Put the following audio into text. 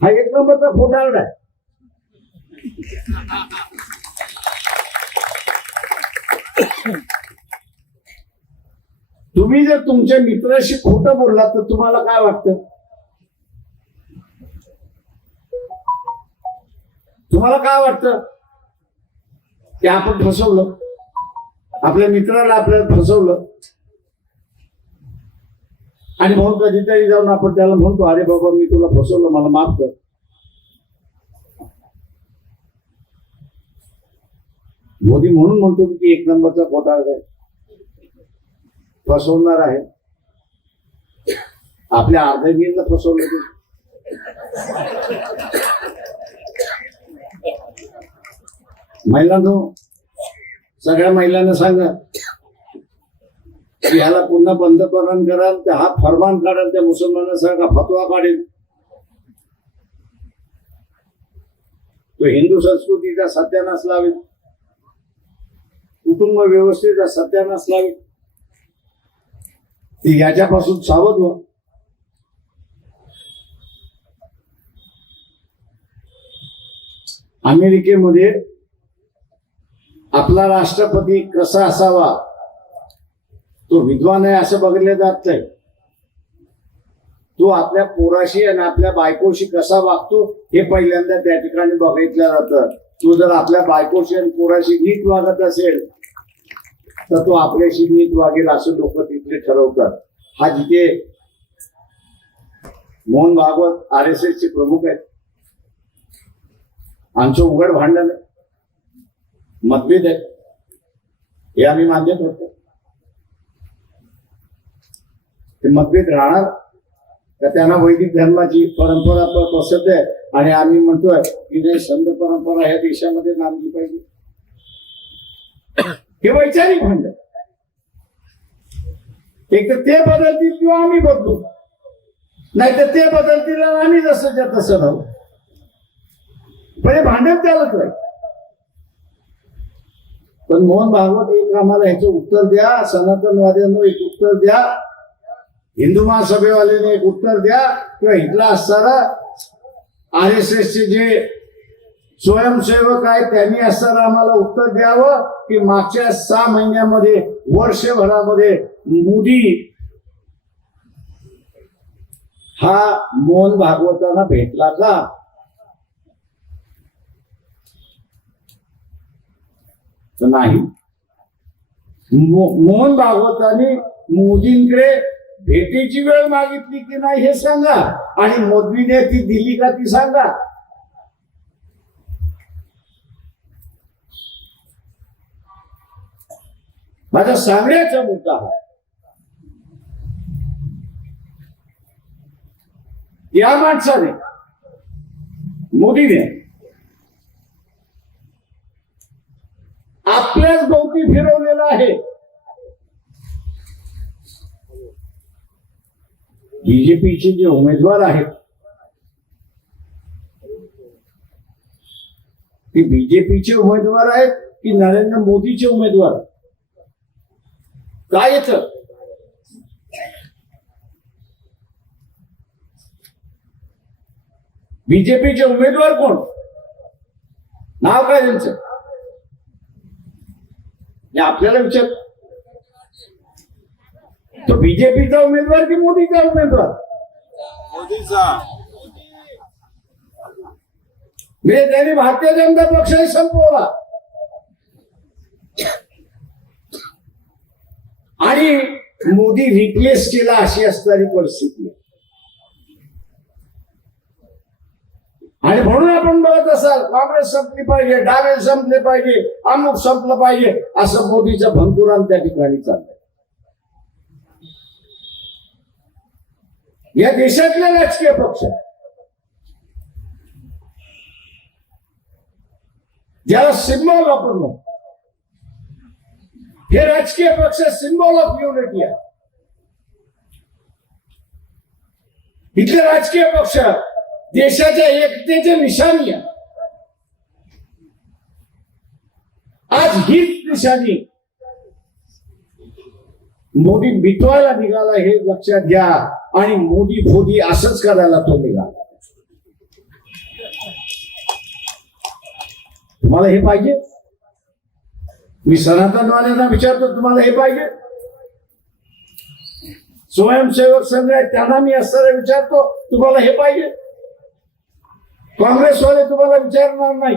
हा एक नंबरचा खोटारडा आहे तुम्ही जर तुमच्या मित्राशी खोट बोललात तर तुम्हाला काय वाटत? तुम्हाला काय वाटतं? की आपण फसवलं. आपल्या मित्राला आपल्याला फसवलं. आणि म्हणून कधीतरी जाऊन आपण त्याला म्हणतो अरे बाबा मी तुला फसवलं मला माफ कर. मोदी म्हणून म्हणतो की एक नंबरचा घोटाळा आहे. फसवणार आहे. आपल्या अर्ध्या फसवलं महिलांनो सगळ्या महिलांना सांगा की ह्याला पुन्हा पंतप्रधान कराल तर हा फरमान काढाल त्या मुसलमानासारखा फतवा काढेल. तो हिंदू संस्कृतीचा सत्यानाश लावेल. कुटुंब व्यवस्थेचा सत्यानाश लावेल. ते याच्यापासून सावध व्हा. अमेरिकेमध्ये आपला राष्ट्रपती कसा असावा? तो विद्वान आहे असं बघितलं जात नाही. तो आपल्या पोराशी आणि आपल्या बायकोशी कसा वागतो हे पहिल्यांदा त्या ठिकाणी बघितलं जातं. तो जर आपल्या बायकोशी आणि पोराशी नीट वागत असेल तर तो आपल्याशी नीट वागेल असं लोक तिथले ठरवतात. हा जिथे Mohan Bhagwat R S S चे प्रमुख आहेत. आमचं उघड भांडण आहे. मतभेद आहे हे आम्ही मान्य करतो. ते मतभेद राहणार. तर त्यांना वैदिक धर्माची परंपरा प्रसिद्ध आहे. आणि आम्ही म्हणतोय की जे संत परंपरा ह्या देशामध्ये नांदली पाहिजे. हे वैचारिक भांडण. एक तर ते बदलतील किंवा आम्ही बदलू. नाही तर ते बदलतील आम्ही जसंच्या तसं राहू. पण हे भांडण त्यालाच राहील. पण मोहन भागवत एक आम्हाला ह्याचं उत्तर द्या. सनातनवाद्यांना एक उत्तर द्या. हिंदू महासभेवाल्याने एक उत्तर द्या किंवा इथला असणारा आर एस एसचे जे स्वयंसेवक आहेत त्यांनी असताना आम्हाला उत्तर द्यावं की मागच्या सहा महिन्यामध्ये वर्षभरामध्ये मोदी हा मोहन भागवतांना भेटला का? नाही. मो- मोहन भागवतांनी मोदींकडे भेटीची वेळ मागितली की नाही हे सांगा. आणि मोदीने ती दिली का ती सांगा. माझा सांगण्याचा मुद्दा हा. या माणसाने मोदीने आपल्याच भोवती फिरवलेला आहे. बीजेपीचे जे उमेदवार आहेत ते बीजेपीचे उमेदवार आहेत की नरेंद्र मोदीचे उमेदवार? काय येत? बीजेपीचे उमेदवार कोण? नाव काय त्यांचं? आपल्याला विचार तो बीजेपीचा उमेदवार की मोदीचा उमेदवार? मोदीचा. म्हणजे त्यांनी भारतीय जनता पक्षही संपवला. आणि मोदी रिप्लेस केला अशी असणारी परिस्थिती. आहे. आणि म्हणून आपण बघत असाल काँग्रेस संपली पाहिजे डावे संपले पाहिजे अमुक संपलं पाहिजे असं मोदीचं भंकुरान त्या ठिकाणी चाललंय. या देशातले राजकीय पक्ष. ज्याला सिम्बॉल आपण हे राजकीय पक्ष सिम्बॉल ऑफ युनिटी आहे. इथले राजकीय पक्ष देशाच्या एकतेचे निशाणी आहे. आज हीच निशाणी मोदी मिटवायला निघाला हे लक्षात घ्या आणि मोदी फोदी असंच करायला तो निघाला. तुम्हाला हे पाहिजे? मी सनातनवाद्यांना विचारतो तुम्हाला हे पाहिजे? स्वयंसेवक संघ आहे त्यांना मी असताना विचारतो तुम्हाला हे पाहिजे? काँग्रेसवाले तुम्हाला विचारणार नाही.